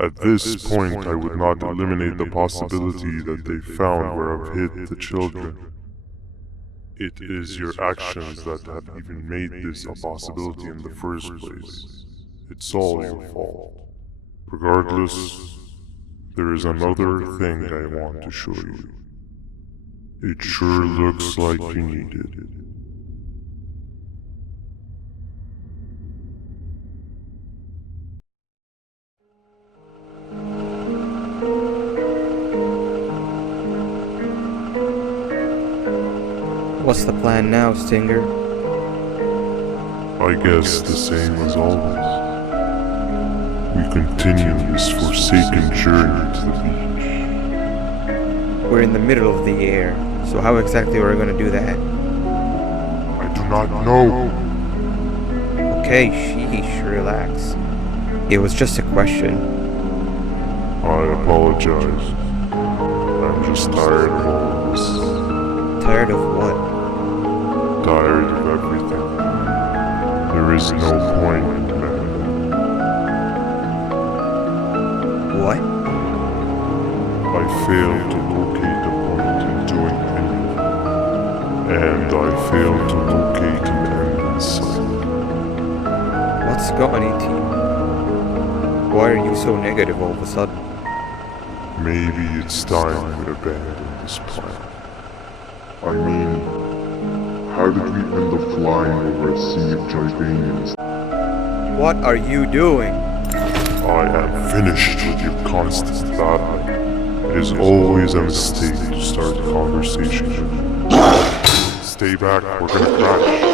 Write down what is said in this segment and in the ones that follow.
At this point, I would not eliminate the possibility that they found where I've hid the children. It is your actions that have even made this a possibility in the first place. It's all your fault. Regardless, there is another thing I want to show you. It sure looks like you need it. What's the plan now, Stinger? I guess the same as always. We continue this forsaken journey to the beach. We're in the middle of the air, so how exactly are we going to do that? I do not know. Okay, sheesh, relax. It was just a question. I apologize. I'm just tired of all of this. Tired of what? Tired of everything. There is no point, man. What? I failed to locate a point in doing anything. And I failed to locate an end in sight. What's going on, team? Why are you so negative all of a sudden? Maybe it's time we abandon this plan. I mean, how did we end up flying over a sea of Jordanians? What are you doing? I am finished with your constant babbling. It is always a mistake to start a conversation. Stay back, we're gonna crash.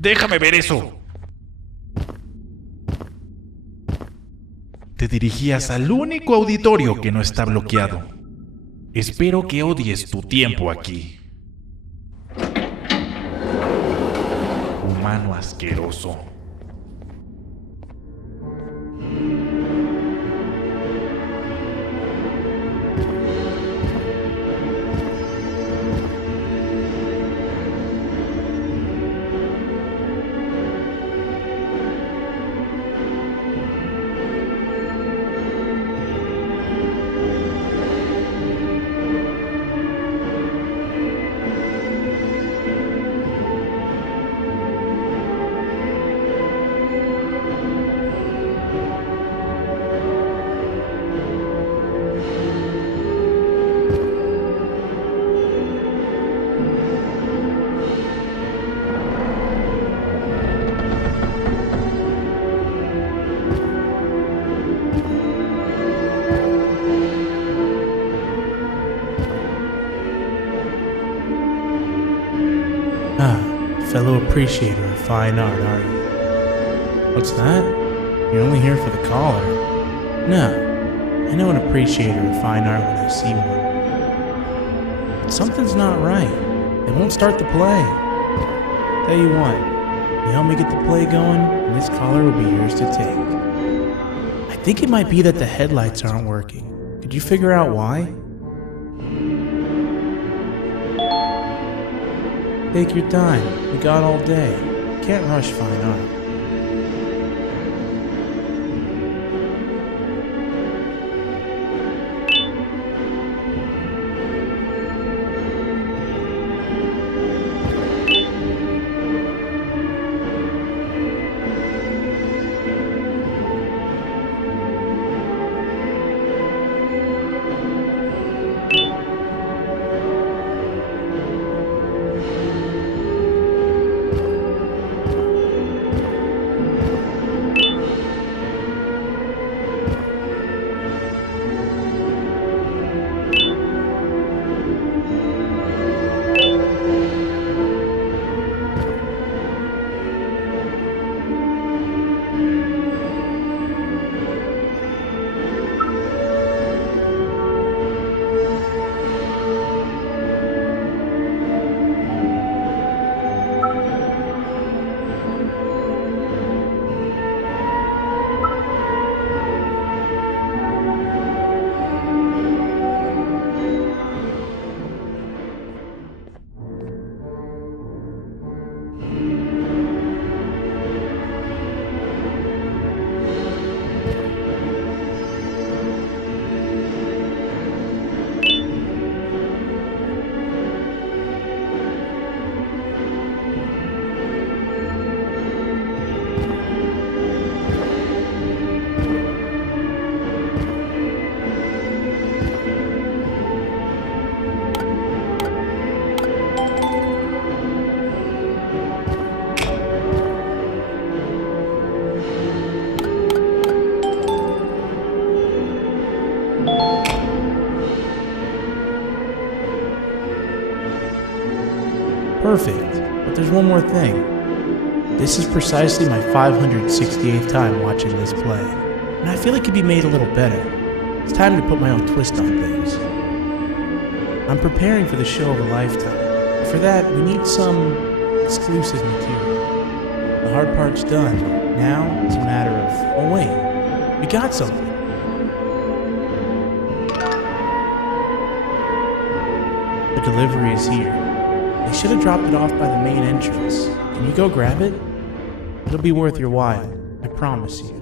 Déjame ver eso. Te dirigías al único auditorio que no está bloqueado. Espero que odies tu tiempo aquí. Humano asqueroso. Fellow appreciator of fine art, are you? What's that? You're only here for the collar. No, I know an appreciator of fine art when I see one. But something's not right. They won't start the play. Tell you what, you help me get the play going, and this collar will be yours to take. I think it might be that the headlights aren't working. Could you figure out why? Take your time. We got all day. Can't rush fine art. perfect, but there's one more thing. This is precisely my 568th time watching this play, and I feel it could be made a little better. It's time to put my own twist on things. I'm preparing for the show of a lifetime. For that, we need some exclusive material. The hard part's done. Now it's a matter of, oh wait, we got something. The delivery is here. They should have dropped it off by the main entrance. Can you go grab it? It'll be worth your while, I promise you.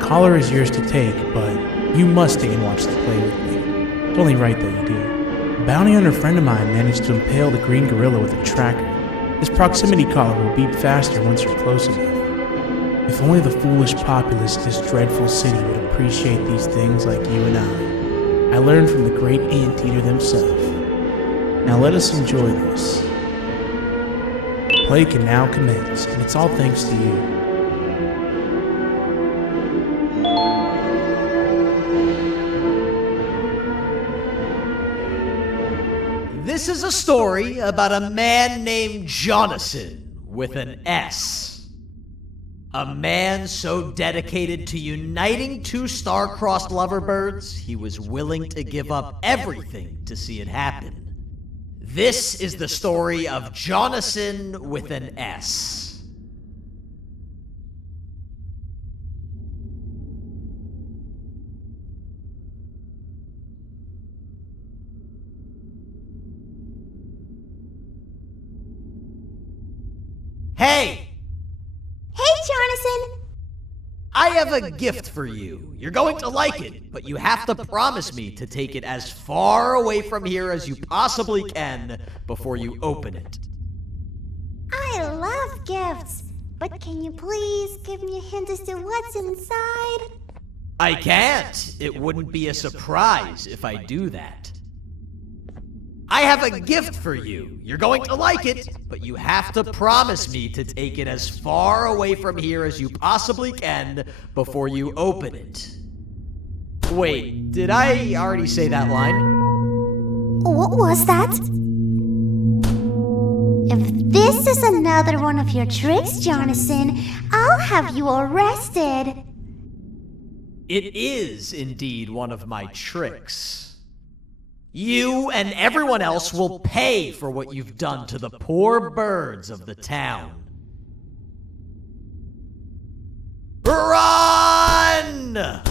Collar is yours to take, but you must stay and watch the play with me. It's only right that you do. A bounty hunter friend of mine managed to impale the green gorilla with a tracker. This proximity collar will beep faster once you're close enough. If only the foolish populace of this dreadful city would appreciate these things like you and I. I learned from the great anteater themselves. Now let us enjoy this. Play can now commence, and it's all thanks to you. This is a story about a man named Jonathan with an S. A man so dedicated to uniting two star-crossed loverbirds, he was willing to give up everything to see it happen. This is the story of Jonathan with an S. Hey! Hey, Jonathan! I have a gift for you. You're going to like it, but you have to promise me to take it as far away from here as you possibly can before you open it. I love gifts, but can you please give me a hint as to what's inside? I can't. It wouldn't be a surprise if I do that. I have a gift for you. You're going to like it, but you have to promise me to take it as far away from here as you possibly can before you open it. Wait, did I already say that line? What was that? If this is another one of your tricks, Jonathan, I'll have you arrested. It is indeed one of my tricks. You and everyone else will pay for what you've done to the poor birds of the town. Run!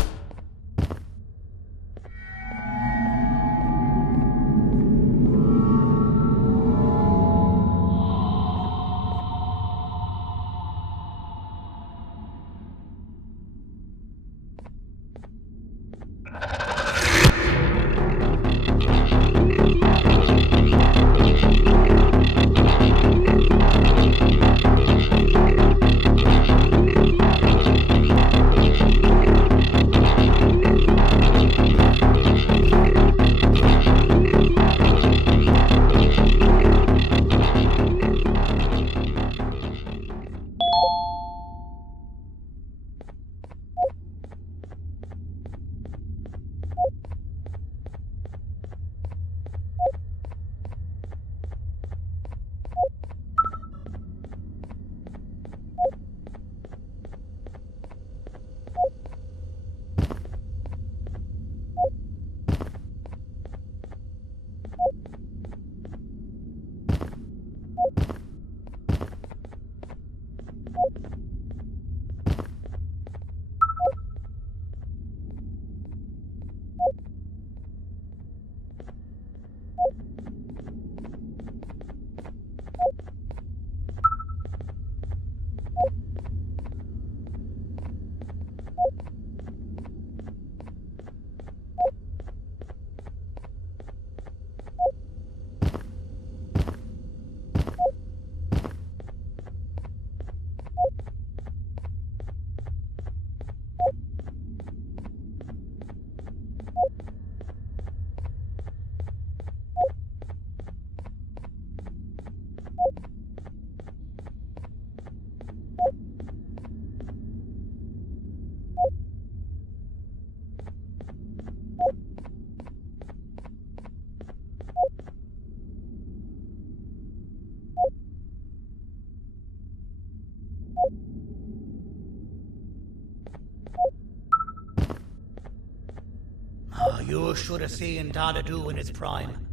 You should have seen Dadadu in his prime.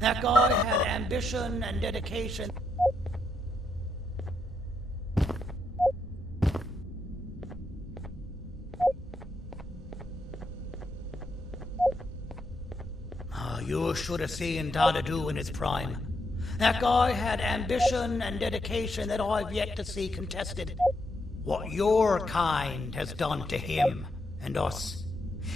That guy had ambition and dedication. You should have seen Dadadu in his prime. That guy had ambition and dedication that I've yet to see contested. What your kind has done to him and us.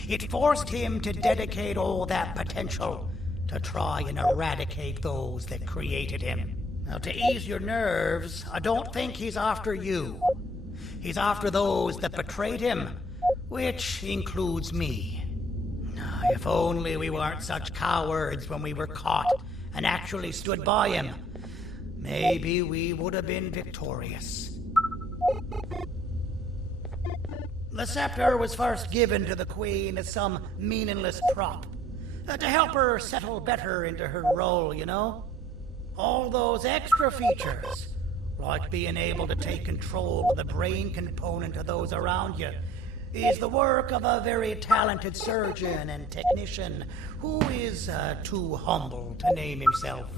It forced him to dedicate all that potential to try and eradicate those that created him. Now, to ease your nerves, I don't think he's after you. He's after those that betrayed him, which includes me. If only we weren't such cowards when we were caught and actually stood by him, maybe we would have been victorious. The scepter was first given to the Queen as some meaningless prop, to help her settle better into her role, you know? All those extra features, like being able to take control of the brain component of those around you, is the work of a very talented surgeon and technician who is too humble to name himself.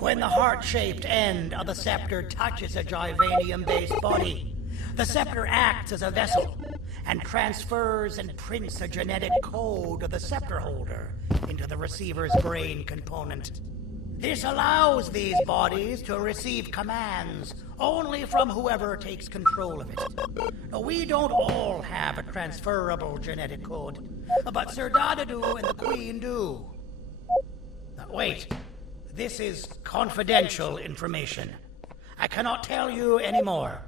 When the heart-shaped end of the scepter touches a Givanium-based body, the scepter acts as a vessel and transfers and prints a genetic code of the scepter holder into the receiver's brain component. This allows these bodies to receive commands only from whoever takes control of it. Now, we don't all have a transferable genetic code, but Sir Dadadu and the Queen do. Now, wait, this is confidential information. I cannot tell you any more.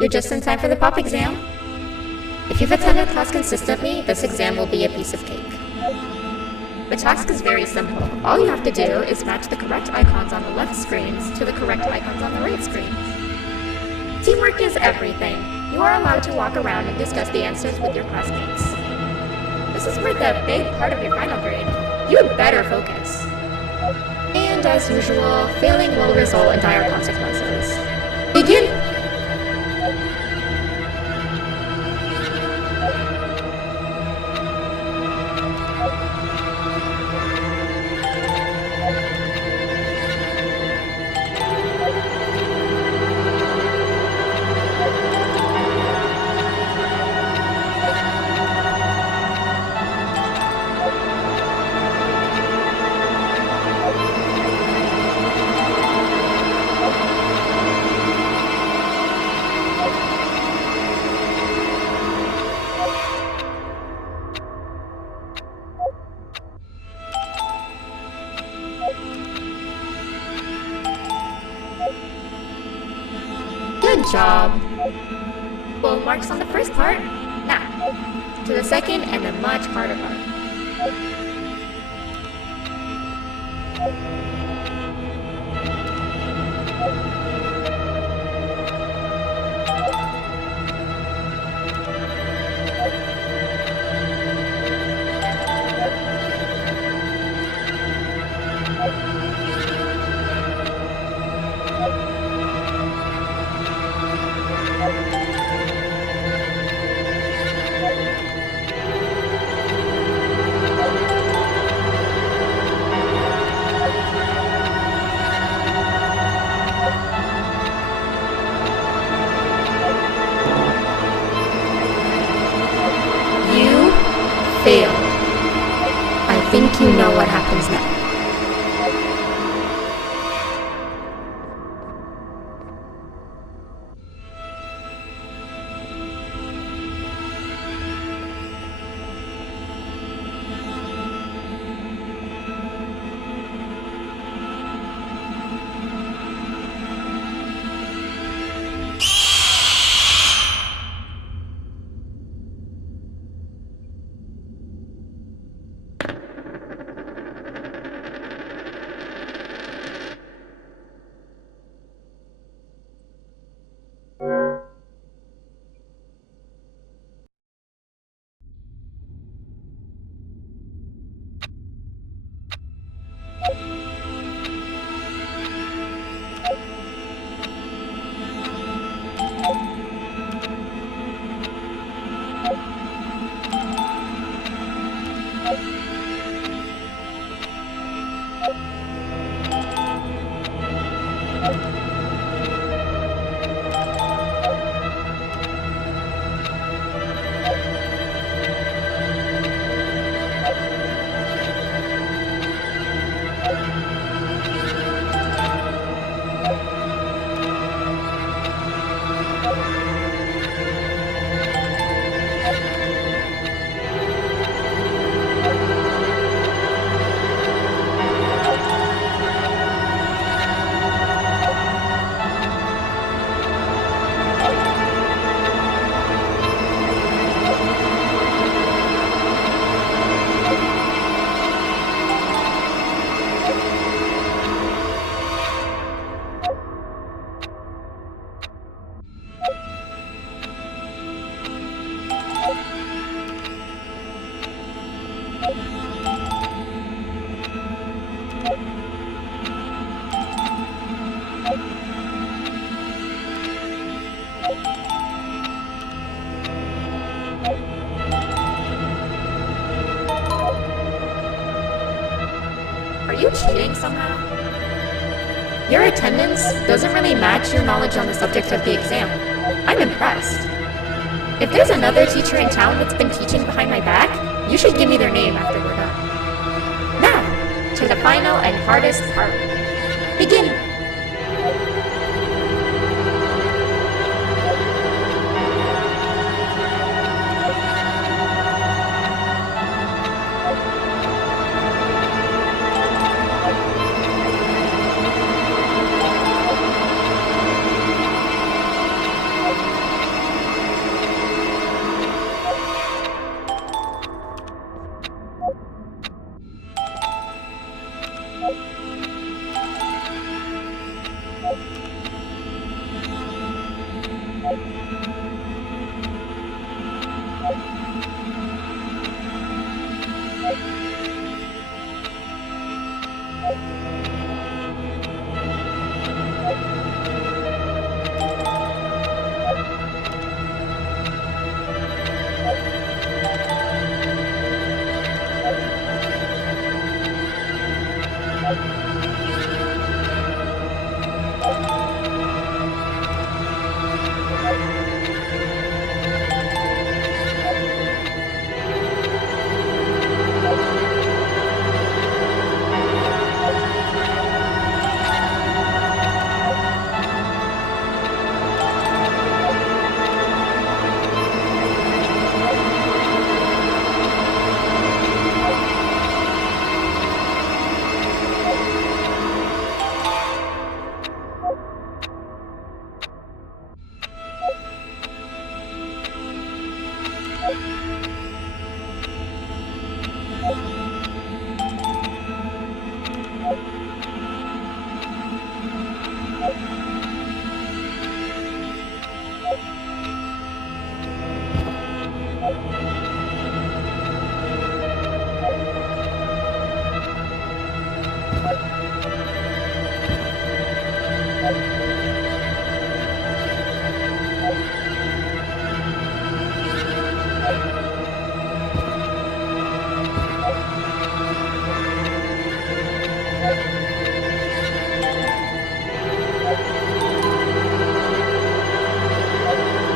You're just in time for the pop exam. If you've attended class consistently, this exam will be a piece of cake. The task is very simple. All you have to do is match the correct icons on the left screens to the correct icons on the right screens. Teamwork is everything. You are allowed to walk around and discuss the answers with your classmates. This is worth a big part of your final grade. You had better focus. And as usual, failing will result in dire consequences. Begin! Good job. Full marks on the first part. Now, to the second and the much harder part. Failed. I think you know what happens next. Are you cheating somehow? Your attendance doesn't really match your knowledge on the subject of the exam. I'm impressed. If there's another teacher in town that's been teaching behind my back, you should give me their name after we're done. Now, to the final and hardest part. Begin!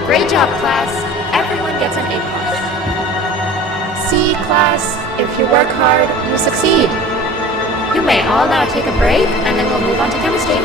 Great job, class. Everyone gets an A+. See, class, if you work hard, you succeed. You may all now take a break, and then we'll move on to chemistry.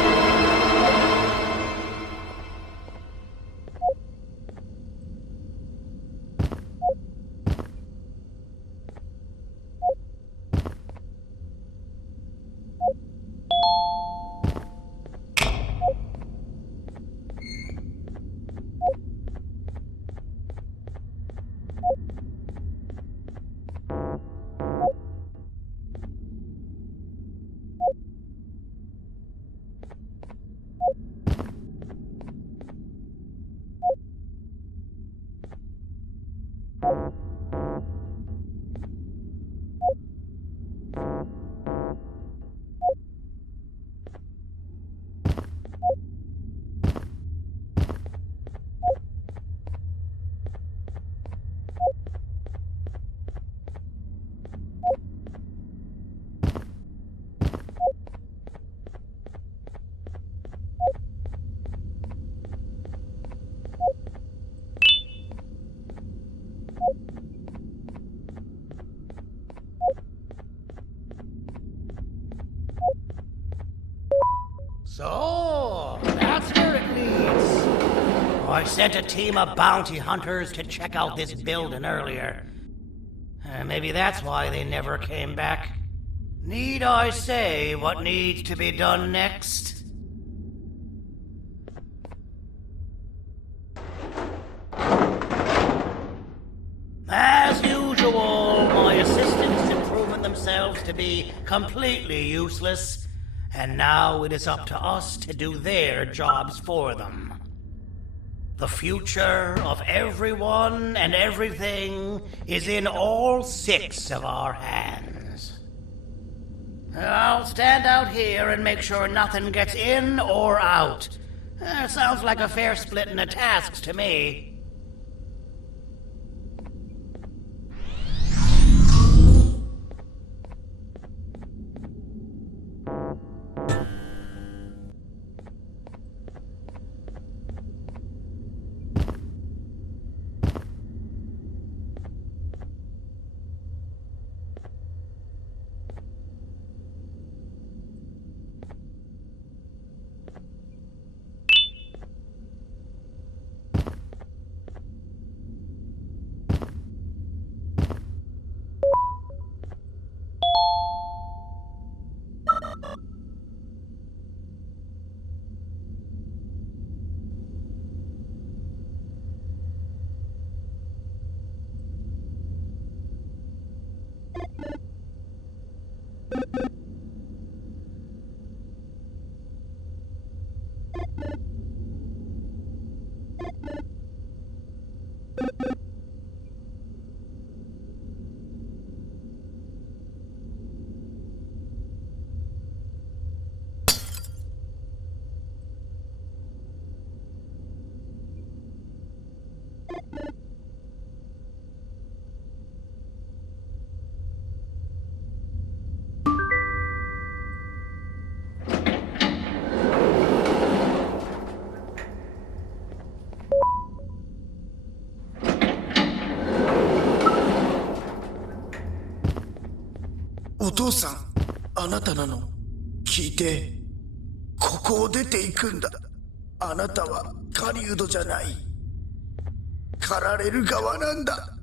So, that's where it leads. I sent a team of bounty hunters to check out this building earlier. Maybe that's why they never came back. Need I say what needs to be done next? As usual, my assistants have proven themselves to be completely useless, and now it is up to us to do their jobs for them. The future of everyone and everything is in all 6 of our hands. I'll stand out here and make sure nothing gets in or out. Sounds like a fair splitting of tasks to me. お父さん、あなたなの。聞いて。ここを出ていくんだ。あなたは狩人じゃない。狩られる側なんだ。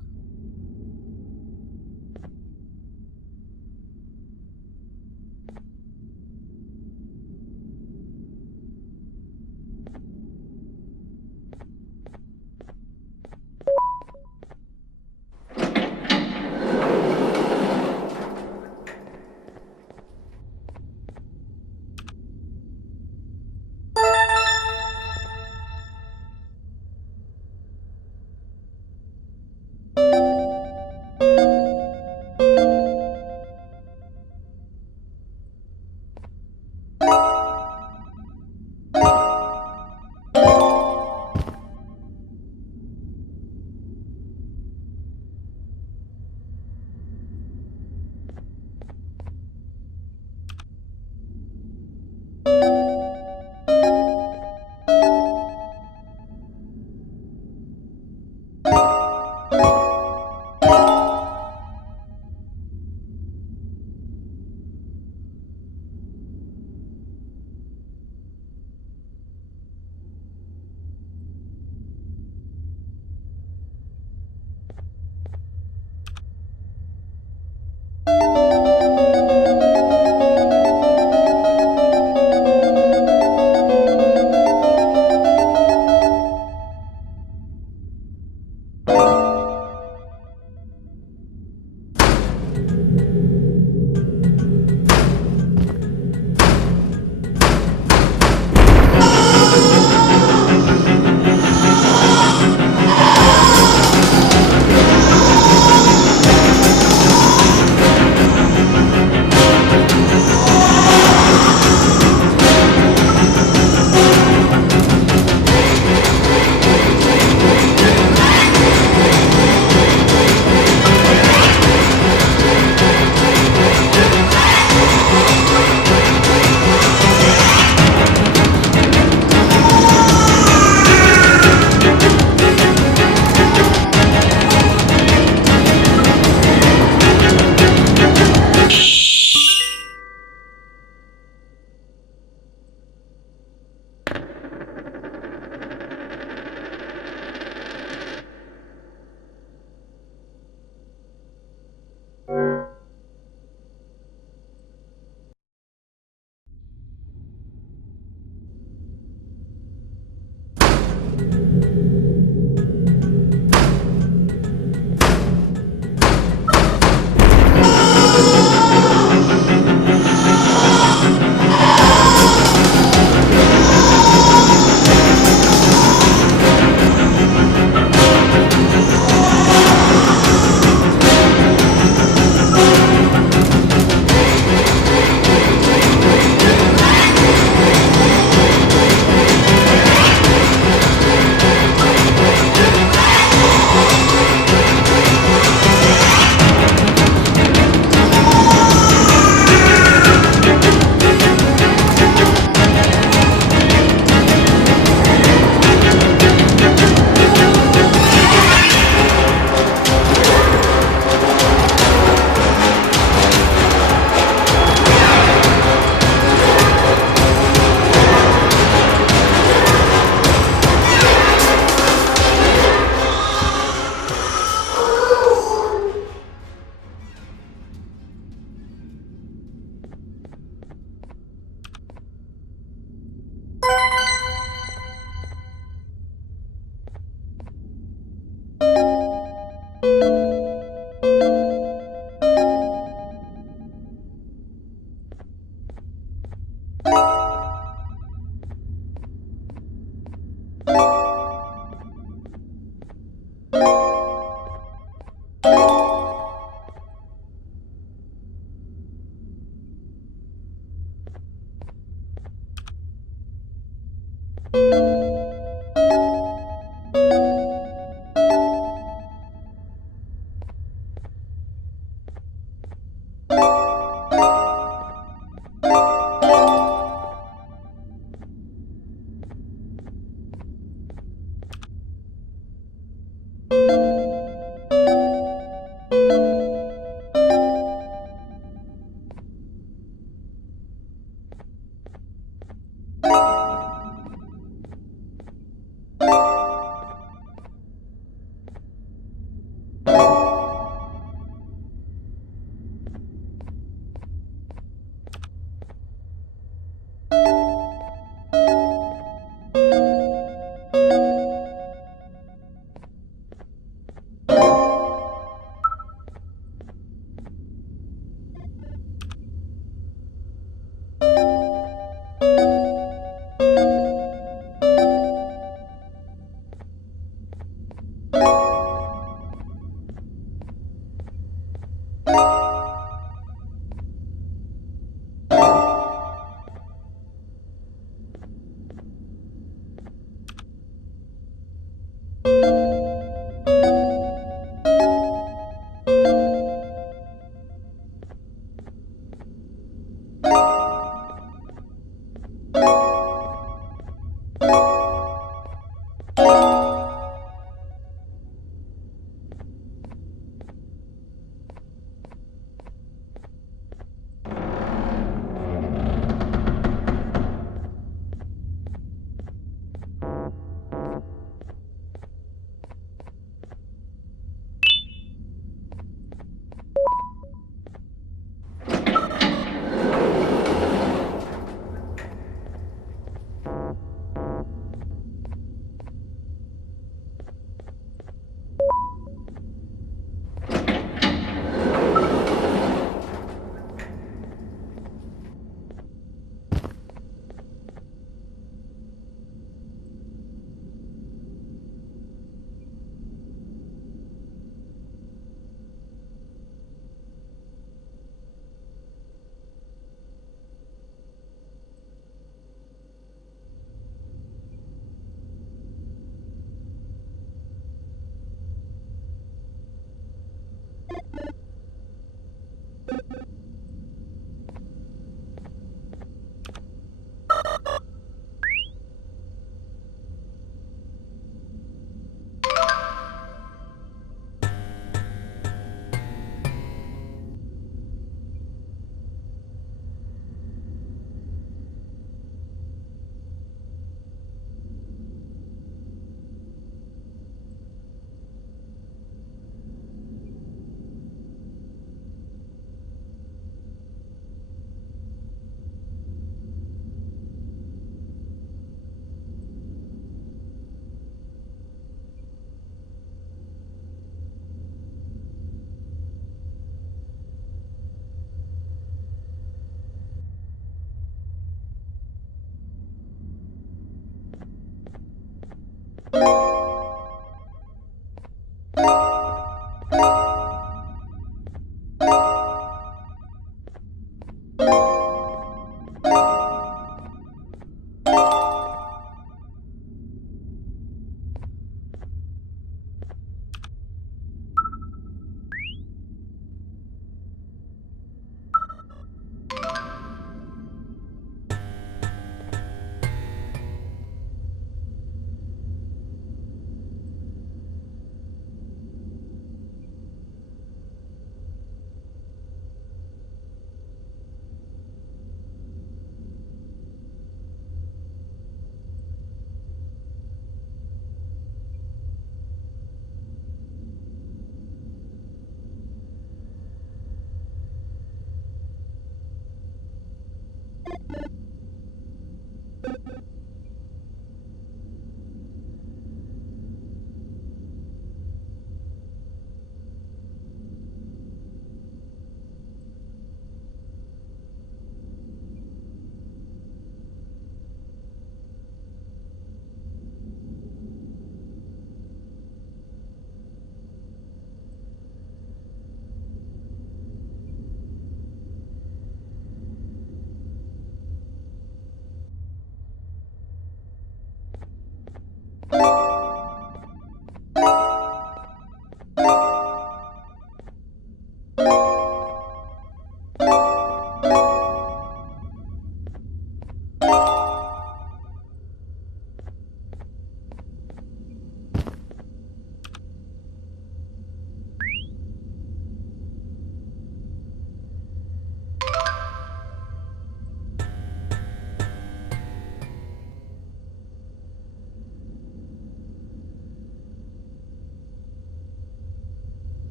you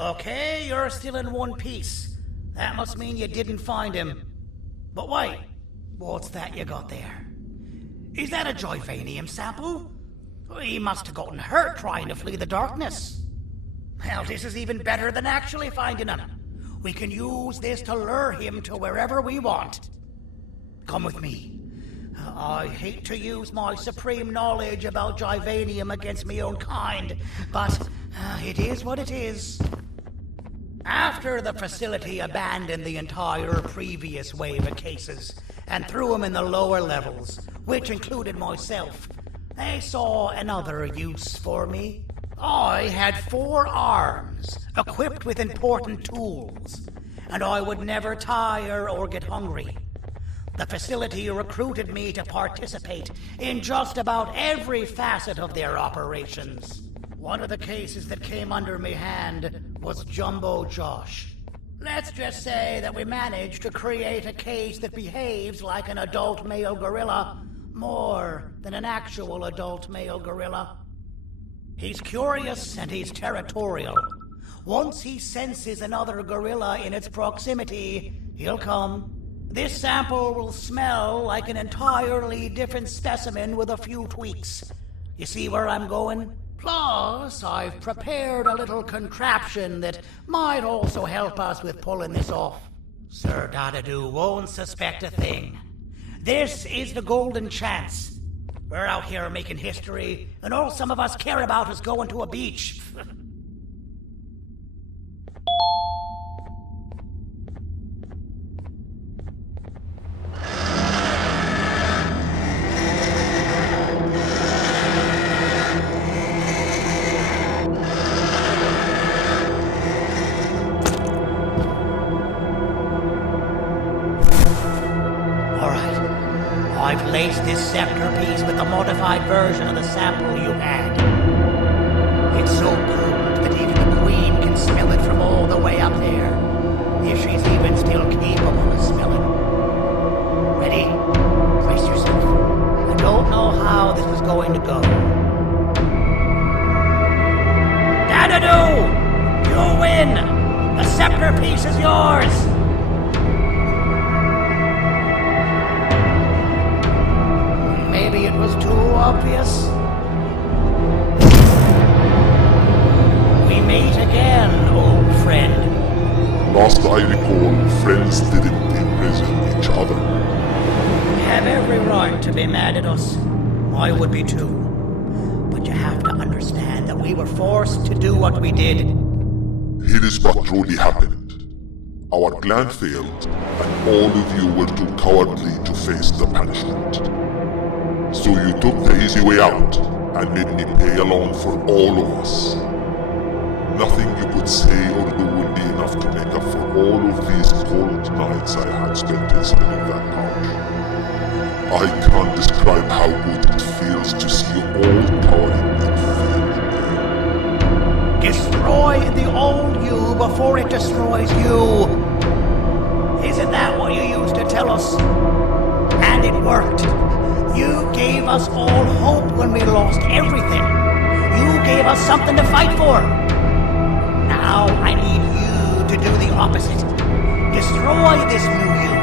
Okay, you're still in one piece. That must mean you didn't find him. But wait, what's that you got there? Is that a Joyvanium sample? He must have gotten hurt trying to flee the darkness. Well, this is even better than actually finding him. We can use this to lure him to wherever we want. Come with me. I hate to use my supreme knowledge about Joyvanium against my own kind, but it is what it is. After the facility abandoned the entire previous wave of cases and threw them in the lower levels, which included myself, they saw another use for me. I had 4 arms, equipped with important tools, and I would never tire or get hungry. The facility recruited me to participate in just about every facet of their operations. One of the cases that came under me hand was Jumbo Josh. Let's just say that we managed to create a case that behaves like an adult male gorilla, more than an actual adult male gorilla. He's curious and he's territorial. Once he senses another gorilla in its proximity, he'll come. This sample will smell like an entirely different specimen with a few tweaks. You see where I'm going? Plus, I've prepared a little contraption that might also help us with pulling this off. Sir Dadadoo won't suspect a thing. This is the golden chance. We're out here making history, and all some of us care about is going to a beach. I've laced this scepter piece with the modified version of the sample you had. It's so potent that even the Queen can smell it from all the way up there, if she's even still capable of smelling. Ready? Brace yourself. I don't know how this is going to go. Dadadoo! You win! The scepter piece is yours! Maybe it was too obvious. We meet again, old friend. Last I recall, friends didn't imprison each other. You have every right to be mad at us. I would be too. But you have to understand that we were forced to do what we did. Here is what truly happened. Our plan failed, and all of you were too cowardly to face the punishment. So you took the easy way out, and made me pay along for all of us. Nothing you could say or do will be enough to make up for all of these cold nights I had spent inside of that pouch. I can't describe how good it feels to see you all cowering in fear. Destroy the old you before it destroys you. Isn't that what you used to tell us? And it worked. You gave us all hope when we lost everything. You gave us something to fight for. Now I need you to do the opposite. Destroy this new you.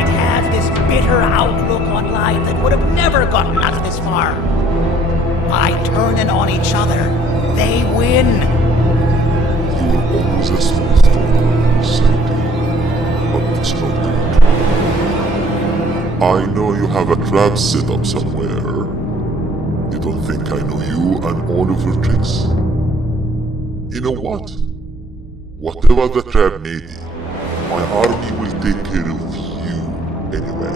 It has this bitter outlook on life that would have never gotten us this far. By turning on each other, they win. You were always a smooth talker, Sadie, but it's not good. I know you have a trap set up somewhere. You don't think I know you and all of your tricks? You know what? Whatever the trap may be, my army will take care of you anyway.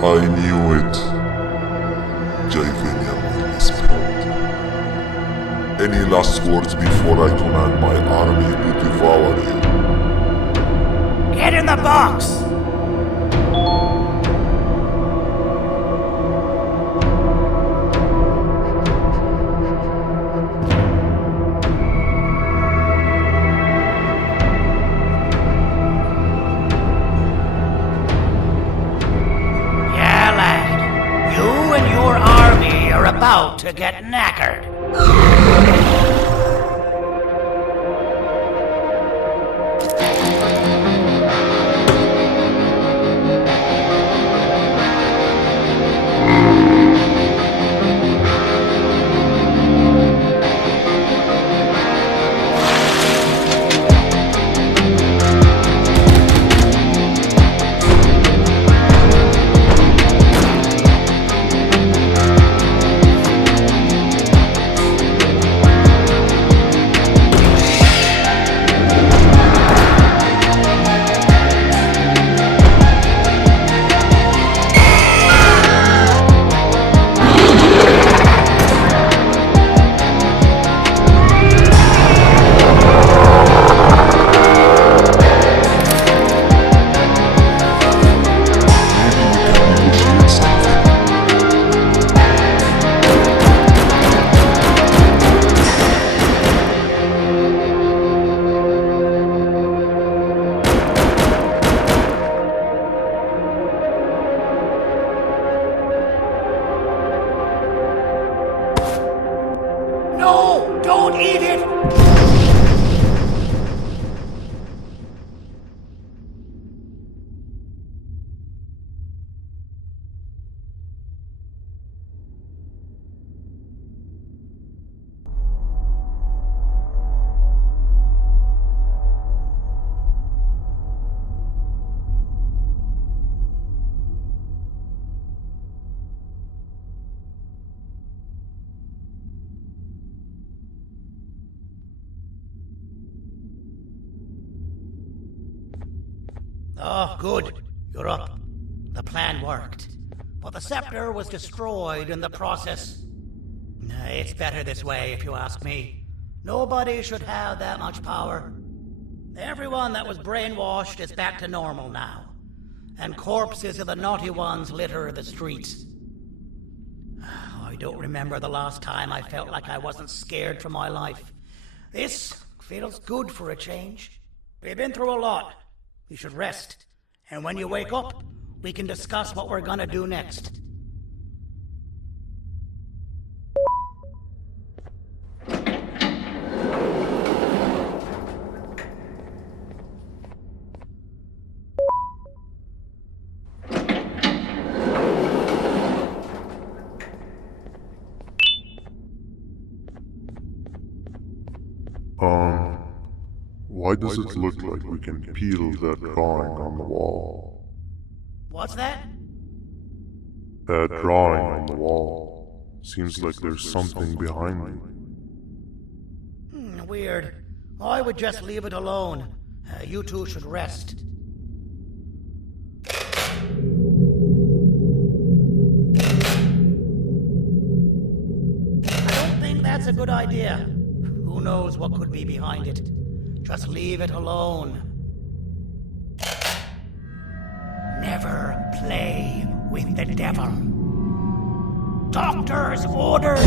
I knew it. Joyvanium will be spilled. Any last words before I command my army to devour you? Get in the box! about to get knackered. No! Don't eat it! Oh, good. You're up. The plan worked. But the scepter was destroyed in the process. It's better this way, if you ask me. Nobody should have that much power. Everyone that was brainwashed is back to normal now. And corpses of the naughty ones litter the streets. I don't remember the last time I felt like I wasn't scared for my life. This feels good for a change. We've been through a lot. You should rest. And when you wake up, we can discuss what we're gonna do next. Why does it look like we can peel that drawing on the wall? What's that? That drawing on the wall. Seems like there's something behind it. Weird. I would just leave it alone. You two should rest. I don't think that's a good idea. Who knows what could be behind it? Just leave it alone. Never play with the devil. Doctor's orders!